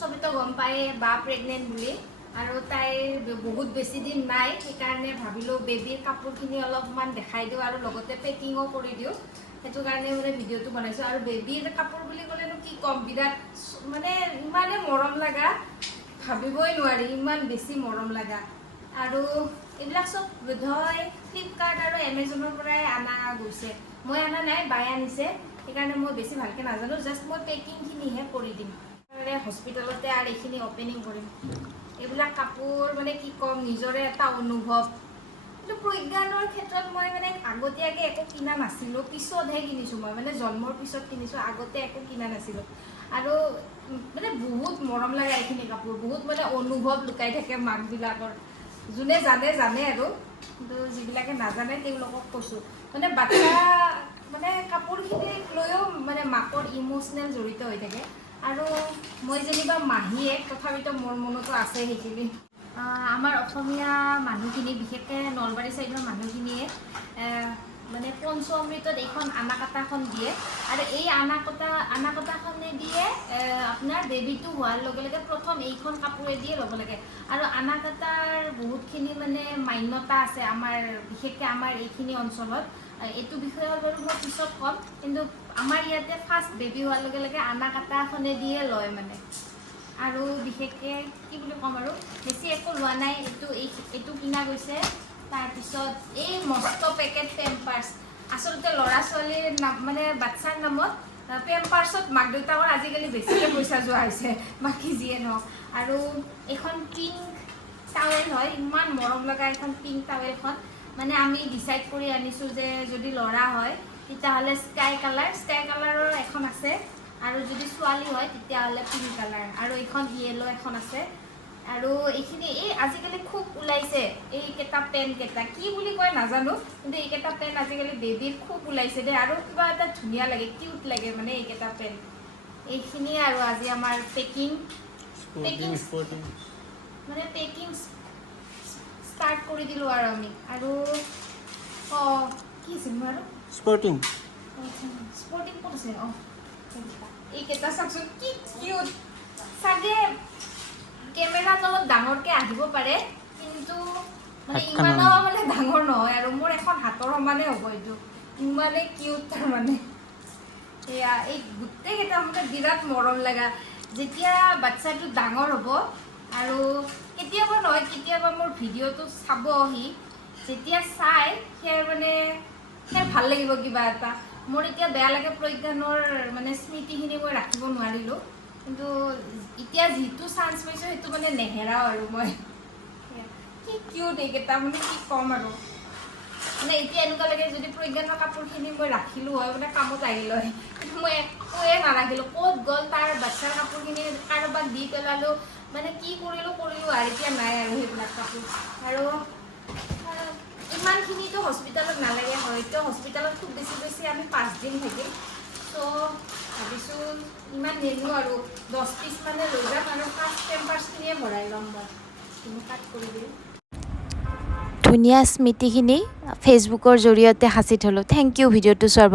সবেতো গম পায় বা প্ৰেগনেন্ট বুলি আৰু তাইৰ বহুত বেছি দিন নাই সেইকাৰণে ভাবিলো বেবীৰ কাপোৰখিনি অলপমান দেখাই দিওঁ আৰু লগতে পেকিঙো কৰি দিওঁ সেইটো কাৰণে মানে ভিডিঅ'টো বনাইছো আৰু বেবীৰ কাপোৰ বুলি ক'লেনো কি ক'ম বিৰাট মানে ইমানে মৰম লগা ভাবিবই নোৱাৰি ইমান বেছি মৰম লগা আৰু এইবিলাক সব বোধহয় ফ্লিপকাৰ্ট আৰু এমাজনৰ পৰাই আনা গৈছে মই আনা নাই বাই আনিছে সেইকাৰণে মই বেছি ভালকে নাজানো জাষ্ট মই পেকিংখিনিহে কৰি দিম হস্পিটেলতে আৰু এইখিনি অপেনিং কৰিম এইবিলাক কাপোৰ মানে কি ক'ম নিজৰে এটা অনুভৱ কিন্তু প্ৰজ্ঞানৰ ক্ষেত্ৰত মই মানে আগতীয়াকৈ একো কিনা নাছিলোঁ পিছতহে কিনিছোঁ মই মানে জন্মৰ পিছত কিনিছোঁ আগতে একো কিনা নাছিলোঁ আৰু মানে বহুত মৰম লগা এইখিনি কাপোৰ বহুত মানে অনুভৱ লুকাই থাকে মাকবিলাকৰ যোনে জানে জানে আৰু কিন্তু যিবিলাকে নাজানে তেওঁলোকক কৈছোঁ মানে বাচ্চা মানে কাপোৰখিনিক লৈও মানে মাকৰ ইম'চনেল জড়িত হৈ থাকে আৰু মই যেনিবা মাহীয়েক তথাপিতো মোৰ মনতো আছে সেইখিনি আমাৰ অসমীয়া মানুহখিনি বিশেষকৈ নলবাৰী চাইডৰ মানুহখিনিয়ে মানে পঞ্চ অমৃতত এইখন আনাকাটাখন দিয়ে আৰু এই আনাকাটাখনে দিয়ে আপোনাৰ বেবীটো হোৱাৰ লগে লগে প্ৰথম এইখন কাপোৰে দিয়ে ল'ব লাগে আৰু আনাকাটাৰ বহুতখিনি মানে মান্যতা আছে আমাৰ বিশেষকৈ আমাৰ এইখিনি অঞ্চলত এইটো বিষয়ে বাৰু মই পিছত ক'ম কিন্তু আমাৰ ইয়াতে ফাৰ্ষ্ট বেবী হোৱাৰ লগে লগে আনাকাটাখনে দিয়ে লয় মানে আৰু বিশেষকৈ কি বুলি ক'ম আৰু বেছি একো লোৱা নাই এইটো কিনা গৈছে তাৰপিছত এই মস্ত পেকেট পেম্পাৰ্ছ আচলতে ল'ৰা ছোৱালীৰ নাম মানে বাচ্চাৰ নামত পেম্পাৰ্ছত মাক দেউতাকৰ আজিকালি বেছিকৈ পইচা যোৱা হৈছে বাকী যিয়ে নহওক আৰু এইখন পিংক টাৱেল হয় ইমান মৰম লগা এখন পিংক টাৱেলখন মানে আমি ডিচাইড কৰি আনিছোঁ যে যদি ল'ৰা হয় তেতিয়াহ'লে স্কাই কালাৰৰ এখন আছে আৰু যদি ছোৱালী হয় তেতিয়াহ'লে পিংক কালাৰ আৰু এইখন য়েলো এখন আছে আৰু এইখিনি এই আজিকালি খুব ওলাইছে এইকেইটা পেণ্টকেইটা কি বুলি কয় নাজানো কিন্তু এইকেইটা পেণ্ট আজিকালি বেবীৰ খুব ওলাইছে দেই আৰু কিবা এটা ধুনীয়া লাগে কিউট লাগে মানে এইকেইটা পেণ্ট এইখিনিয়ে আৰু আজি আমাৰ পেকিং মানে পেকিং ষ্টাৰ্ট কৰি দিলোঁ আৰু আমি আৰু কি আছিল মোৰ আৰু স্পৰ্টিং ক'ত আছে এইকেইটা চাওকচোন কি কিউট চাগে কেমেৰাত অলপ ডাঙৰকৈ আহিব পাৰে কিন্তু মানে ইমানো মানে ডাঙৰ নহয় আৰু মোৰ এখন হাতৰ সমানে হ'ব এইটো ইমানে কিউট তাৰমানে এয়া এই গোটেইকেইটা মানে বিৰাট মৰম লগা যেতিয়া বাচ্চাটো ডাঙৰ হ'ব আৰু কেতিয়াবা নহয় কেতিয়াবা মোৰ ভিডিঅ'টো চাব আহি যেতিয়া চাই সেয়া মানে সেয়া ভাল লাগিব কিবা এটা মোৰ এতিয়া বেয়া লাগে প্ৰজ্ঞানৰ মানে স্মৃতিখিনি মই ৰাখিব নোৱাৰিলোঁ কিন্তু এতিয়া যিটো চান্স পাইছোঁ সেইটো মানে নেহেৰাও আৰু মই কি কিউট এইকেইটা মানে কি ক'ম আৰু মানে এতিয়া এনেকুৱা লাগে যদি প্ৰজ্ঞানৰ কাপোৰখিনি মই ৰাখিলোঁ হয় মানে কামত আহিল হয় কিন্তু মই একোৱে নাৰাখিলোঁ ক'ত গ'ল তাৰ বাচ্চাৰ কাপোৰখিনি কাৰোবাক দি পেলালোঁ মানে কি কৰিলোঁ আৰু এতিয়া নাই আৰু সেইবিলাক কাপোৰ আৰু ইমানখিনিতো হস্পিটেলত নালাগে হয়তো হস্পিটেলত খুব বেছি আমি 5 দিন থাকিম ত' ভাবিছোঁ ইমান নিনো আৰু 10 পিচ মানে লৈ যাম আৰু ফাৰ্ষ্ট পেম্পাৰ্ছখিনিয়ে ভৰাই ল'ম মই কিন্তু কাট কৰি দিওঁ ধুনীয়া স্মৃতিখিনি ফেচবুকৰ জৰিয়তে সাঁচি থ'লোঁ থেংক ইউ ভিডিঅ'টো চোৱাৰ বাবে